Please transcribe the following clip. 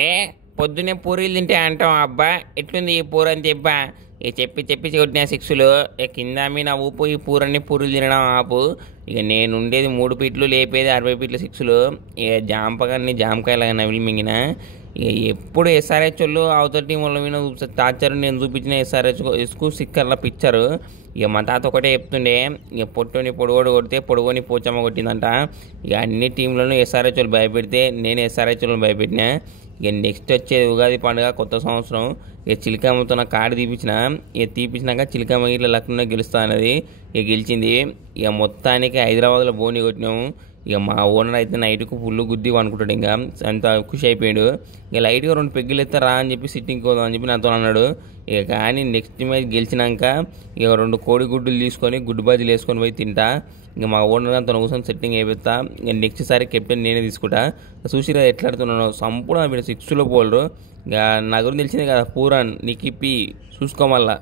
ఏ పొద్దున్నే పూరీలు తింటే అంటాం అబ్బా ఎట్లుంది ఈ పూర అని చెప్పా ఇక చెప్పి చెప్పి కొట్టిన సిక్స్లు ఇక కింద మీద ఊపు ఈ పూరని పూరీలు తినడం ఆపు. ఇక నేను ఉండేది 3 ఫీట్లు లేపేది 60 ఫీట్ల సిక్స్లు. ఇక జాంపగాన్ని జామకాయలాగా నవిలి మింగిన. ఇక ఎప్పుడు ఎస్ఆర్హెచ్ వాళ్ళు అవతల టీం వాళ్ళ మీద టార్చర్ నేను చూపించిన ఎస్ఆర్హెచ్కు సిక్కర్లా పిక్చరు. ఇక మా తాత ఒకటే చెప్తుండే, ఇక పొట్టుని పొడుగోడు కొడితే పొడుగోని పోచమ్మ కొట్టిందంట. ఇక అన్ని టీంలను ఎస్ఆర్హెచ్ వాళ్ళు భయపెడితే నేను ఎస్ఆర్హెచ్ వాళ్ళని భయపెట్టినా. ఇక నెక్స్ట్ వచ్చేది ఉగాది పండుగ కొత్త సంవత్సరం. ఇక చిలకమ్మతో నా కార్డు తీపించిన. ఇక తీపించినాక చిలకమ్మ ఇట్లా లక్నో గెలుస్తా అన్నది. ఇక గెలిచింది. ఇక మొత్తానికి హైదరాబాద్లో బోని కొట్టినాము. ఇక మా ఓనర్ అయితే నైట్కు ఫుల్ గుద్ది అనుకుంటాడు. ఇంకా అంత ఖుషి అయిపోయాడు. ఇక లైట్గా 2 పెగ్గులు ఎత్తారా అని చెప్పి సిట్టింగ్కి పోదాం అని చెప్పి నాతో అన్నాడు. ఇక కానీ నెక్స్ట్ మ్యాచ్ గెలిచినాక ఇక 2 కోడిగుడ్డులు తీసుకొని గుడ్డు బాజీలు వేసుకొని పోయి తింటా. ఇంకా మా ఓనర్ అంతా కూర్చొని సెట్టింగ్ అయిపోతా. ఇంకా నెక్స్ట్ సారి కెప్టెన్ నేనే తీసుకుంటా. చూసిరా ఎట్లా ఆడుతున్నాను సంపూర్ణ వీడు 6లో పోలరు. ఇక నా గురించి తెలిసిందే కదా పూరాన్ నికిపి చూసుకోమల్లా.